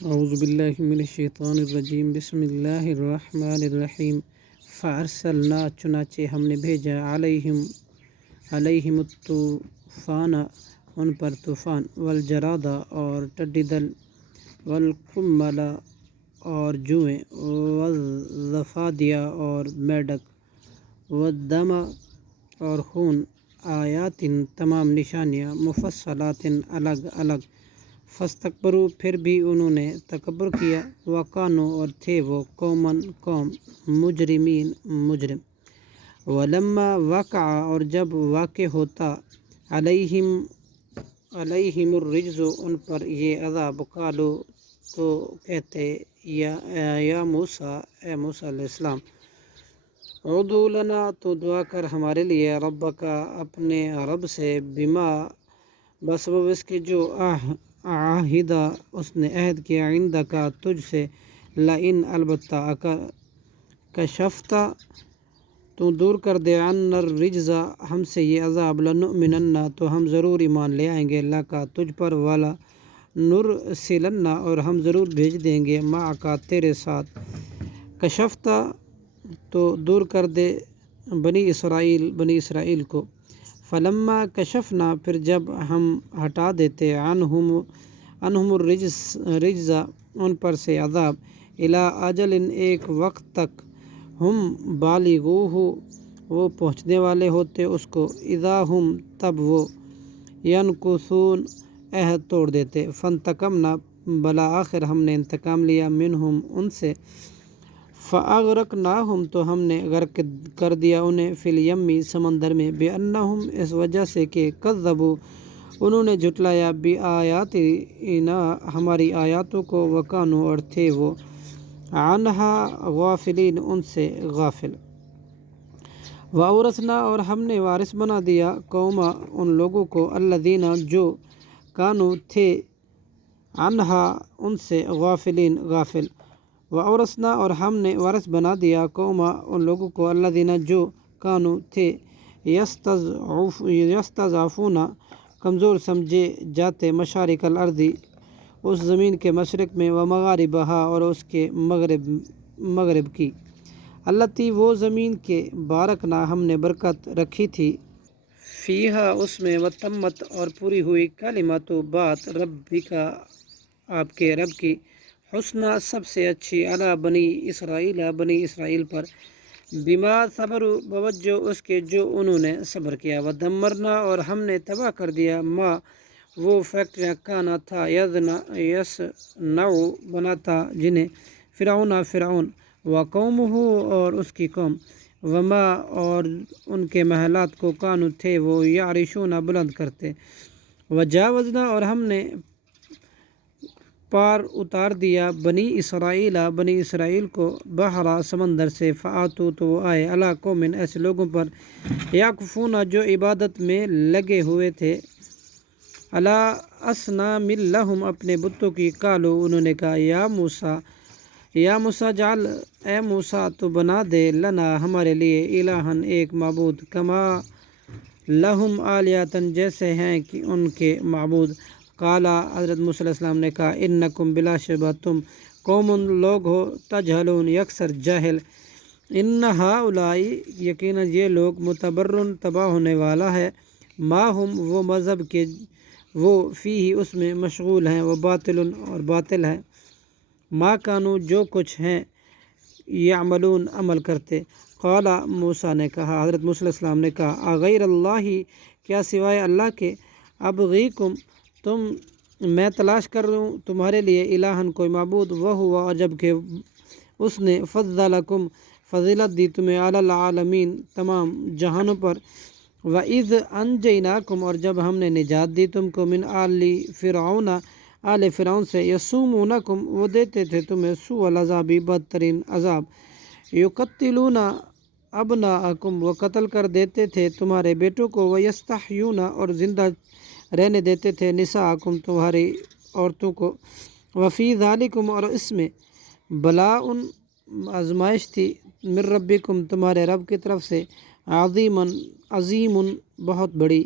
اعوذ باللہ من الشیطان الرجیم بسم اللہ الرحمن الرحیم فارسلنا چنانچہ ہم نے بھیجا علیہم الطوفان ان پر طوفان والجراد اور ٹڈی دل والقمل اور جوئیں والضفادع اور میڈک والدم اور خون آیات تمام نشانیاں مفصلات الگ الگ فاستکبروا پھر بھی انہوں نے تکبر کیا وکانوا اور تھے وہ قوم مجرمین مجرم ولما وقع اور جب واقع ہوتا علیہم الرجز ان پر یہ عذاب قالوا تو کہتے یا موسیٰ اے موسیٰ علیہ السلام ادعو لنا تو دعا کر ہمارے لیے ربک اپنے رب سے بما بسبب اس کے جو عاہدہ اس نے عہد کیا عندک تجھ سے لئن البتہ کشفتا تو دور کر دے عنا الرجز ہم سے یہ عذاب لنؤمنن تو ہم ضرور ایمان لے آئیں گے لک تجھ پر ولا نرسلن اور ہم ضرور بھیج دیں گے معک تیرے ساتھ کشفتا تو دور کر دے بنی اسرائیل کو فلما کشفنا پھر جب ہم ہٹا دیتے عنہم الرجز ان پر سے عذاب الی اجل ایک وقت تک ہم بالغوہ وہ پہنچنے والے ہوتے اس کو اذا ہم تب وہ ینکثون عہد توڑ دیتے فانتقمنا بلا آخر ہم نے انتقام لیا منہم ان سے فاغرقناہم تو ہم نے غرق کر دیا انہیں فی الیمی سمندر میں بانہم اس وجہ سے کہ کذبوا انہوں نے جھٹلایا بآیاتنا ہماری آیاتوں کو وکانوا اور تھے وہ عنہا غافلین ان سے غافل وَأَوْرَثْنَا اور ہم نے وارث بنا دیا قوم ان لوگوں کو الذین جو کانوا تھے عنہا ان سے غافلین غافل وَأَوْرَثْنَا اور ہم نے وارث بنا دیا قوم ان لوگوں کو الذین جو کانوا تھے یستضعفون کمزور سمجھے جاتے مشارق الارض اس زمین کے مشرق میں ومغاربہا اور اس کے مغرب کی التی وہ زمین کے بارکنا ہم نے برکت رکھی تھی فیہا اس میں وتمت اور پوری ہوئی کلمت بات ربک آپ کے رب کی حسنی سب سے اچھی علی بنی اسرائیل پر بما صبروا بوجہ اس کے جو انہوں نے صبر کیا ودمرنا اور ہم نے تباہ کر دیا ما وہ فیکٹریاں کانا تھا یصنع بناتا جنہیں فرعون وقومہ اور اس کی قوم وما اور ان کے محلات کو کانوا تھے وہ یعرشون بلند کرتے وجاوزنا اور ہم نے پار اتار دیا بنی اسرائیل کو بحرا سمندر سے فآتوا تو وہ آئے علی قوم ایسے لوگوں پر یعکفون جو عبادت میں لگے ہوئے تھے علی اصنام لہم اپنے بتوں کی قالوا انہوں نے کہا یا موسیٰ جعل اے موسیٰ تو بنا دے لنا ہمارے لیے الہن ایک معبود کما لہم آلیاتن جیسے ہیں کہ ان کے معبود قالا حضرت موسیٰ علیہ السلام نے کہا انکم بلا شبہ تم قوم لوگ ہو تجہلون یکسر جاہل ان ہؤلائی یقینا یہ لوگ متبرن تباہ ہونے والا ہے ما ہم وہ مذہب کے وہ فیہ اس میں مشغول ہیں وہ باطل اور باطل ہے ما کانوا جو کچھ ہیں یعملون عمل کرتے قالا موسیٰ نے کہا حضرت موسیٰ علیہ السلام نے کہا اغیر اللہ کیا سوائے اللہ کے ابغیکم میں تلاش کر رہا ہوں تمہارے لیے الہن کوئی معبود وہو جب کہ اس نے فضلکم فضیلت دی تمہیں علی العالمین تمام جہانوں پر وَإِذْ أَنْجَيْنَاكُمْ اور جب ہم نے نجات دی تم کو من آل فرعون سے یسومونکم وہ دیتے تھے تمہیں سوء العذاب بدترین عذاب یقتلون ابناءکم وہ قتل کر دیتے تھے تمہارے بیٹوں کو ویستحیون اور زندہ رہنے دیتے تھے نساءکم تمہاری عورتوں کو وفی ذالکم اور اس میں بلاء آزمائش تھی من ربکم تمہارے رب کی طرف سے عظیم بہت بڑی